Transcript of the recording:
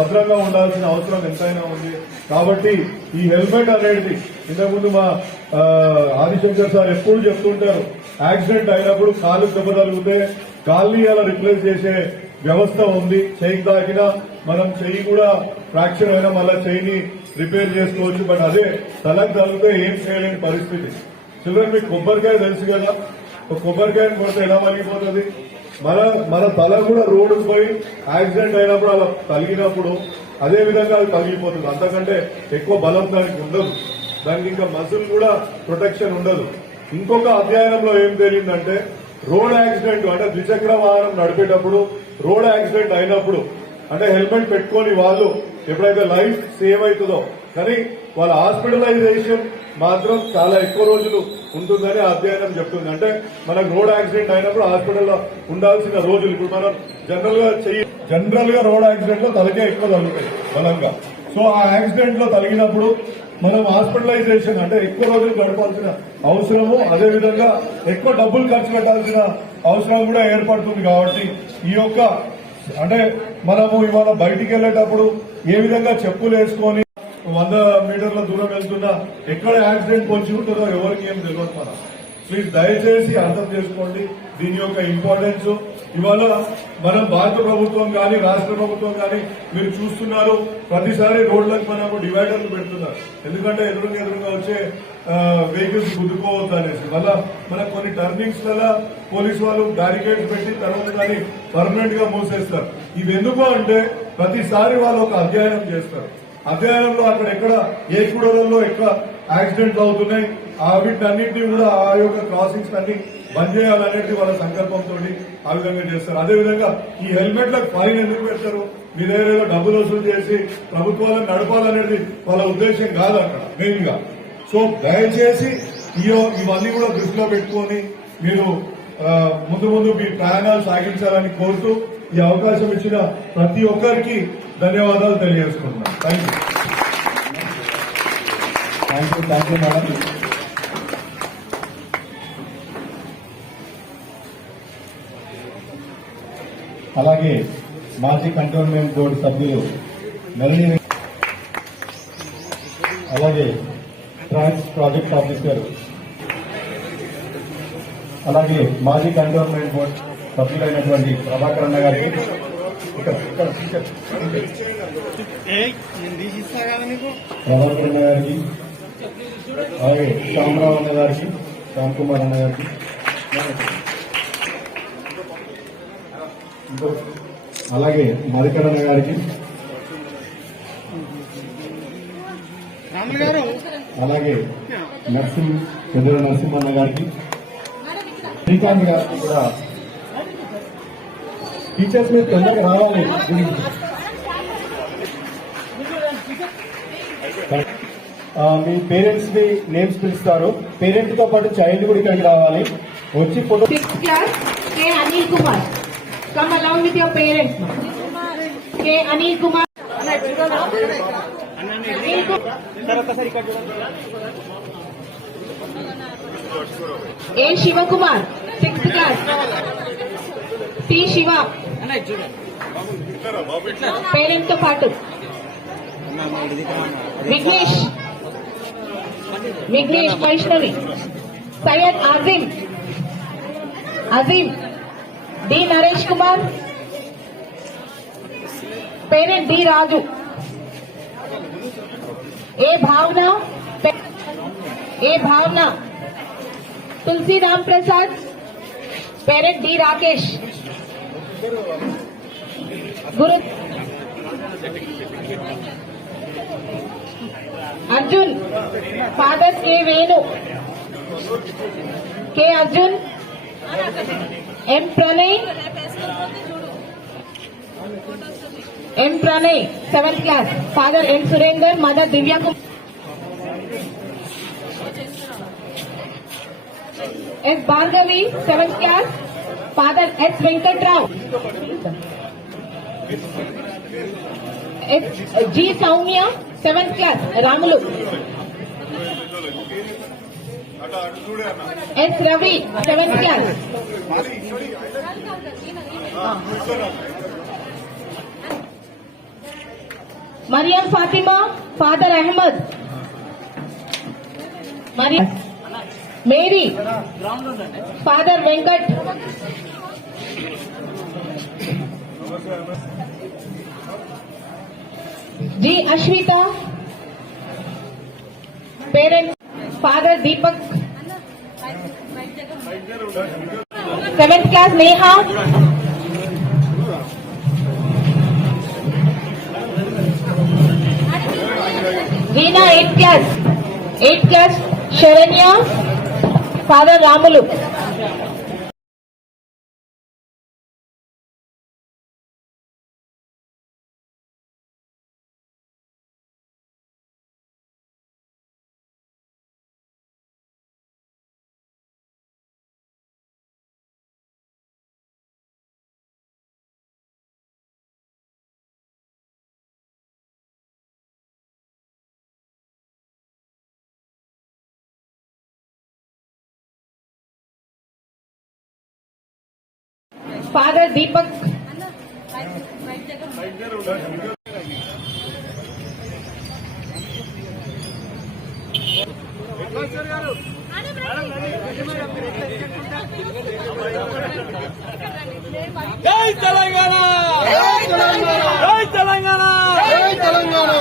భద్రంగా ఉండాల్సిన అవసరం ఎంతైనా ఉంది. కాబట్టి ఈ హెల్మెట్ అనేది ఇంతకుముందు మా ఆదిశంకర్ సార్ ఎప్పుడు చెప్తుంటారు, యాక్సిడెంట్ అయినప్పుడు కాలు దెబ్బ తగిలితే కాల్ని అలా రిప్లేస్ చేసే వ్యవస్థ ఉంది. చెయ్యి తాకినా మనం చెయ్యి కూడా ఫ్రాక్చర్ అయినా మళ్ళీ చెయ్యిని రిపేర్ చేసుకోవచ్చు. బట్ అదే తలకు తగిలితే ఏం చేయలేని పరిస్థితి. చిల్డ్రన్, మీకు కొబ్బరికాయ తెలుసు కదా, కొబ్బరికాయని కొడితే ఎలా మరిగిపోతుంది. మన తల కూడా రోడ్డుకు పోయి యాక్సిడెంట్ అయినప్పుడు అలా తగిలినప్పుడు అదే విధంగా అది తగిలిపోతుంది. అంతకంటే ఎక్కువ బలం దానికి ఉండదు. దానికి ఇంకా మజిల్ కూడా ప్రొటెక్షన్ ఉండదు. ఇంకొక అధ్యయనంలో ఏం తేలిందంటే, రోడ్ యాక్సిడెంట్ అంటే ద్విచక్ర వాహనం నడిపేటప్పుడు రోడ్ యాక్సిడెంట్ అయినప్పుడు అంటే హెల్మెట్ పెట్టుకొని వాళ్ళు ఎప్పుడైతే లైఫ్ సేవ్ అవుతుందో, కానీ వాళ్ళ హాస్పిటలైజేషన్ మాత్రం చాలా ఎక్కువ రోజులు ఉంటుందని అధ్యయనం చెప్తుంది. అంటే మనకు రోడ్ యాక్సిడెంట్ అయినప్పుడు హాస్పిటల్లో ఉండాల్సిన రోజులు ఇప్పుడు మనం జనరల్ గా రోడ్ యాక్సిడెంట్ లో తలకే ఎక్కువ తగులుతాయి బలంగా. సో ఆ యాక్సిడెంట్ లో తగిలినప్పుడు మనం హాస్పిటలైజేషన్ అంటే ఎక్కువ రోజులు గడపాల్సిన అవసరము, అదేవిధంగా ఎక్కువ డబ్బులు ఖర్చు పెట్టాల్సిన అవసరం కూడా ఏర్పడుతుంది. కాబట్టి ఈ యొక్క అంటే మనము ఇవాళ బయటికి వెళ్లేటప్పుడు ఏ విధంగా చెప్పులు వేసుకొని 100 మీటర్ల దూరం వెళ్తున్నా ఎక్కడ యాక్సిడెంట్ పొంచి ఉంటుందో ఎవరికి ఏం తెలియదు. మనం ప్లీజ్ దయచేసి అర్థం చేసుకోండి దీని యొక్క ఇంపార్టెన్స్. ఇవాళ మనం భారత ప్రభుత్వం కానీ రాష్ట్ర ప్రభుత్వం కానీ మీరు చూస్తున్నారు, ప్రతిసారి రోడ్లకు మనము డివైడర్లు పెడుతున్నారు. ఎందుకంటే ఎదురుగా వచ్చే వెహికల్స్ గుద్దుకోవద్దు అనేసి. మళ్ళా మనకు కొన్ని టర్నింగ్స్ లలో పోలీసు వాళ్ళు బ్యారికేడ్స్ పెట్టి తర్వాత కానీ పర్మనెంట్ గా మూసేస్తారు. ఇవి ఎందుకు అంటే ప్రతిసారి వాళ్ళు ఒక అధ్యయనం చేస్తారు. అధ్యయనంలో అక్కడ ఎక్కడ ఏ కూడలలో ఎక్కడ యాక్సిడెంట్లు అవుతున్నాయి, వీటన్నింటినీ కూడా ఆ యొక్క క్రాసింగ్స్ అన్ని బంద్ చేయాలనేది వాళ్ళ సంకల్పంతో ఆ విధంగా చేస్తారు. అదేవిధంగా ఈ హెల్మెట్లకు ఫైన్ ఎందుకు పెడతారు? మీ దగ్గర ఏదో డబ్బులు వసూలు చేసి ప్రభుత్వాలను నడపాలనేది వాళ్ళ ఉద్దేశం కాదు అక్కడ మెయిన్ గా. సో దయచేసి ఇవన్నీ కూడా దృష్టిలో పెట్టుకొని మీరు ముందు మీ ప్రయాణాలు సాగించాలని కోరుతూ ఈ అవకాశం ఇచ్చిన ప్రతి ఒక్కరికి ధన్యవాదాలు తెలియజేసుకుంటున్నాను. Thank you madam. అలాగే మాజీ కంటోన్మెంట్ బోర్డు సభ్యులు నళిని, అలాగే ట్రాన్స్ ప్రాజెక్ట్ ఆఫీసర్, అలాగే మాజీ కంటోన్మెంట్ బోర్డు సభ్యులైనటువంటి ప్రభాకర్ అన్న గారికి, ప్రభాకర్ అన్న గారికి, అలాగే శ్యామరావు అన్న గారికి, శ్యామ్ కుమార్ అన్న గారికి, అలాగే మరికర్ అన్న గారికి, అలాగే పెద్దల నరసింహన్న గారికి, శ్రీకాంత్ గారికి కూడా. టీచర్స్ మీద తొందరగా రావాలి. మీ పేరెంట్స్ ని నేమ్స్ పిలుస్తారు. పేరెంట్ తో పాటు చైల్డ్ కూడా ఇక్కడికి రావాలి. వచ్చి photo. 6th class K. Anil Kumar. Come along with your parents. K. Anil Kumar. A. Shiva Kumar. 6th class. T. Shiva. Parent తో పాటు Vignesh Vaishnavi. Syed Azeem D. Naresh Kumar. Parent D. Raju. A Bhavana. Tulasi Ram Prasad. Parent D. Rakesh. Guru Arjun. Father K. Venu. K. Arjun. M. Pranay 7th class. Father N. Surender. Mother Divya Kumar. S. Bhargavi 7th class. Father S. Venkatrao. G. Soumya 7th class. Ramulu. S. Ravi 7th class. Mariam Fatima, Father Ahmed. Mariam. Mary, Father Venkat. G. Ashwita, parents, Father Deepak. 7th class Neha. Reena 8th class. 8th class Sharanya, Father Ramulu. Father Deepak. జై తెలంగాణ జై తెలంగాణ జై తెలంగాణ జై తెలంగాణ